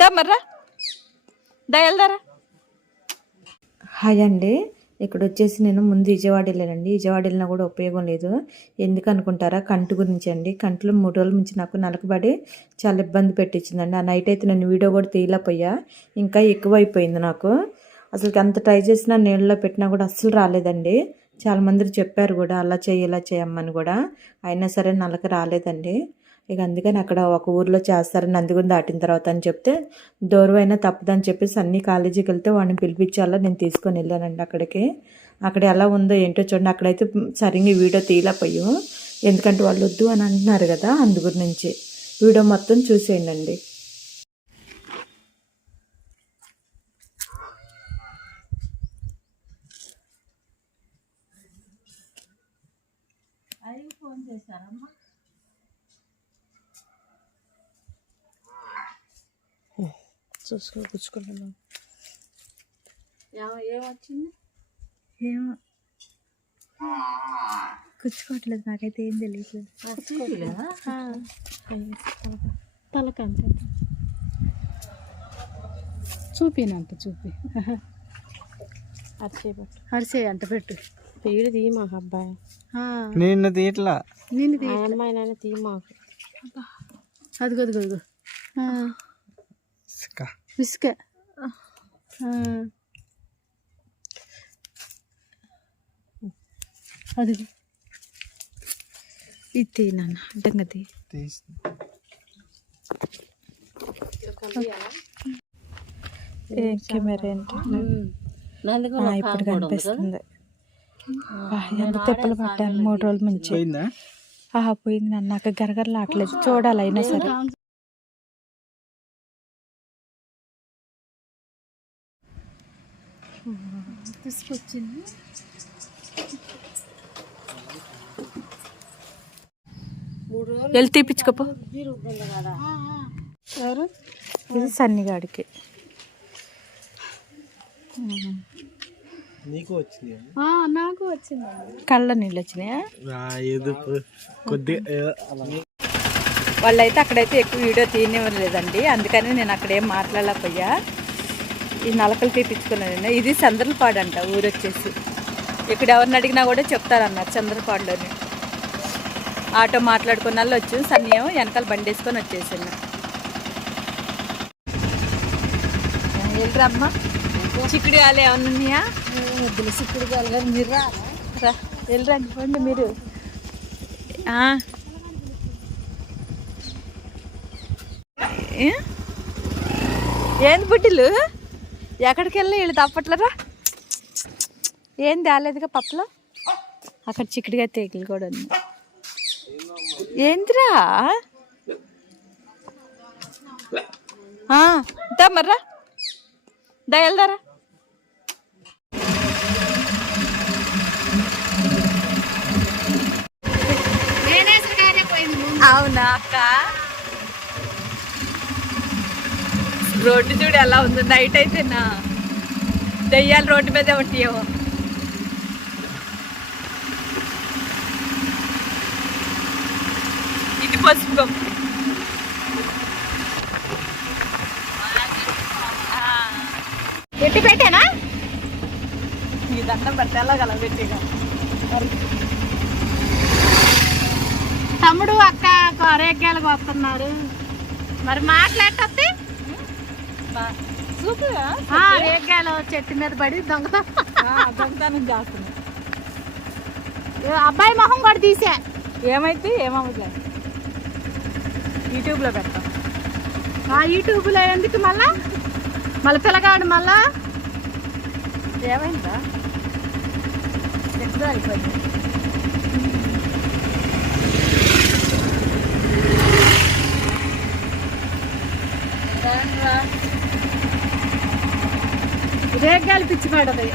దా మర్రా. దయల్దారా hi అండి. ఇక్కడ వచ్చేసి నేను ముందు విజయవాడ వెళ్ళానండి. విజయవాడ వెళ్ళినా కూడా ఉపయోగం లేదు. ఎందుకు అనుకుంటారా? కంటి గురించి అండి. కంట్లో మూడు రోజుల నుంచి నాకు నలకబడి చాలా ఇబ్బంది పెట్టించిందండి. ఆ నైట్ అయితే నేను వీడియో కూడా తీయలేకపోయా. ఇంకా ఎక్కువైపోయింది నాకు. అసలు అంత ట్రై చేసినా నీళ్ళలో పెట్టినా కూడా అస్సలు రాలేదండి. చాలామంది చెప్పారు కూడా అలా చేయి ఇలా చేయమ్మని కూడా. అయినా సరే నలక రాలేదండి. ఇక అందుకని అక్కడ ఒక ఊర్లో చేస్తారని అందుకుని దాటిన తర్వాత అని చెప్తే దూరమైనా తప్పదని చెప్పేసి అన్ని కాలేజీకి వెళ్తే వాడిని పిలిపించాలా నేను తీసుకొని వెళ్ళానండి అక్కడికి. అక్కడ ఎలా ఉందో ఏంటో చూడండి. అక్కడైతే సరిగ్గా వీడియో తీయలేకపోయాం. ఎందుకంటే వాళ్ళు వద్దు అని అంటున్నారు కదా అందు గురించి వీడియో మొత్తం చూసేయండి ఫోన్ చేశారమ్మా. చూసుకో గుచ్చుకుంటున్నాం. ఏమొచ్చింది? ఏమో. గుచ్చుకోవట్లేదు నాకైతే ఏం తెలియట్లేదు తలకంత చూపినంత చూపి. అరిచేపట్టు అరిసే అంట పెట్టు. వీడు తీ మాకు అబ్బాయి. నిన్ను తీట్లా నేను ఆ అమ్మాయి నాన్న తీ మాకు. అదిగో అదిగో అదిగో. విసుక అదిగో ఇది తీ నాన్న అడ్డంగా తీ. ఏం కెమెరా ఏంటి? ఇప్పుడు కనిపిస్తుంది. ఎంత తిప్పలు పట్టాను? మూడు రోజుల నుంచి. పోయింది? నన్ను నాకు గరగరలాట్లేదు. చూడాలి అయినా సరే. తీసుకొచ్చింది. వెళ్ళి తీపించుకోపో ఎవరు? ఇది సన్నిగాడికి నీకు వచ్చింది నాకు వచ్చింది. కళ్ళ నీళ్ళు వచ్చినాయా? ఏదో కొద్దిగా వాళ్ళైతే అక్కడైతే ఎక్కువ వీడియో తీయనివ్వలేదండి. అందుకని నేను అక్కడ ఏం మాట్లాడలేకపోయా. ఈ నలకలు తీపించుకున్నాను ఇది చంద్రలపాడు అంట ఊరు వచ్చేసి. ఇక్కడ ఎవరిని అడిగినా కూడా చెప్తారన్నారు చంద్రపాడులోని ఆటో మాట్లాడుకున్న వాళ్ళు వచ్చి సన్నియం వెనకాల బండి వేసుకొని వచ్చేసాను వెళ్ళరమ్మా చిక్కుడు కాలు ఏమన్నా ఉన్నాయా? చిక్కుడు కాదు మీరు రా. వెళ్ళరండి పోండి మీరు? ఏంది బుడ్డిలు? ఎక్కడికి వెళ్ళి వీళ్ళు తప్పట్లరా ఏం తేలేదుగా పప్పులో? అక్కడ చిక్కుడుగా తేగులు కూడా ఉంది. దా మర్రా. దా వెళ్దారా. అవునా అక్క? రోడ్డు చూడు ఎలా ఉంది. నైట్ అయితేనా దెయ్యాలు రోడ్డు మీదే ఉంటాయేమో. ఇది పసుపు ఎట్టి పెట్టానా? ఈ దండం పెడితే ఎలాగల పెట్టిగా? తమ్ముడు అక్క కొరేగ్గాలకు వస్తున్నారు. మరి మాట్లాడతే చెట్టు మీద పడి దొంగత దొంగతనం చేస్తున్నా అబ్బాయి మొహం కూడా తీసే. ఏమైతే ఏమవుతుంది యూట్యూబ్లో పెడతాం. ఆ యూట్యూబ్లో ఎందుకు మళ్ళా? మళ్ళీ పిల్లగాడు మళ్ళా? ఏమైందా? ఎక్కడ అయిపోయింది. రేగ్గాలు పిచ్చి పడదు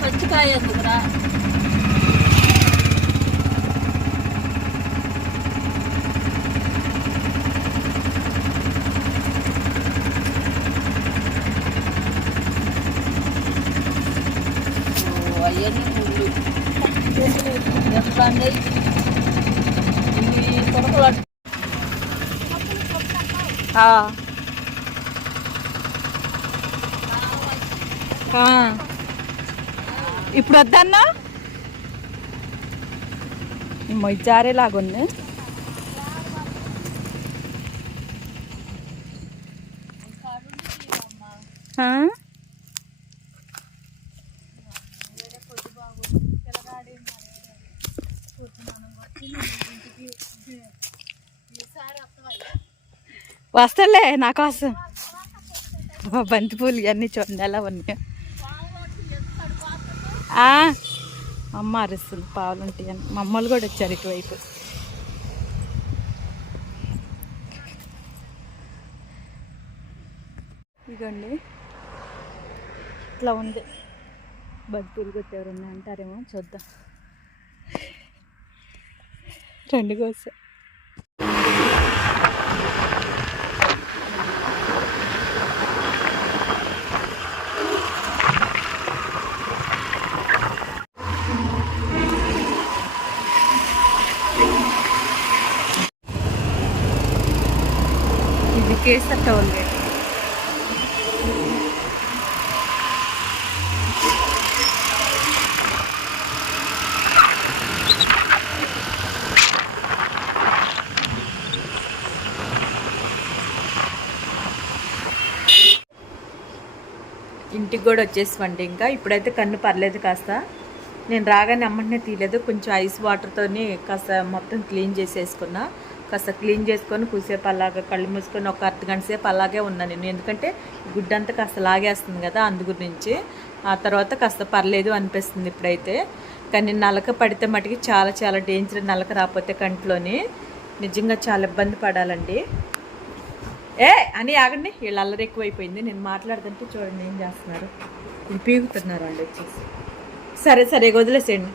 పచ్చికాయ ఎందుకురా అవన్నీ ఆ. ఆ. ఇప్పుడు వద్దన్నా మొయ్యారేలాగుంది ఆ? వస్తలే నా కోసం బంతిపూలు ఇవన్నీ చూడండి ఎలా ఉన్నాయి. అమ్మ అరుస్తుంది పావులుంటాయి అని. మా అమ్మలు కూడా వచ్చారు ఇటువైపు. ఇదిగోండి. ఇట్లా ఉంది. బంతిపూలు కొట్టేవారు ఉన్నాయంటారేమో చూద్దాం. రెండు కోసం ఇది కేసర్ టోల్ గేట్ ఇంటికి కూడా వచ్చేసివ్వండి ఇంకా. ఇప్పుడైతే కన్ను పర్లేదు కాస్త. నేను రాగానే అమ్మటనే తీయలేదు. కొంచెం ఐస్ వాటర్తోని కాస్త మొత్తం క్లీన్ చేసేసుకున్నా. కాస్త క్లీన్ చేసుకొని కూసేపు అలాగా కళ్ళు మూసుకొని ఒక అర్ధగంట సేపు అలాగే ఉన్నాను నేను. ఎందుకంటే గుడ్డంతా కాస్త లాగేస్తుంది కదా అందు గురించి ఆ తర్వాత కాస్త పర్లేదు అనిపిస్తుంది ఇప్పుడైతే. కానీ నలక పడితే మటుకి చాలా చాలా డేంజర్ నలక రాకపోతే కంట్లోని. నిజంగా చాలా ఇబ్బంది పడాలండి. ఏ అని ఆగండి. వీళ్ళు అల్లరి ఎక్కువైపోయింది. నేను మాట్లాడుతుంటే చూడండి ఏం చేస్తున్నారు. ఇది పీగుతున్నారు వాళ్ళు వచ్చేసి. సరే సరే వదిలేసేయండి.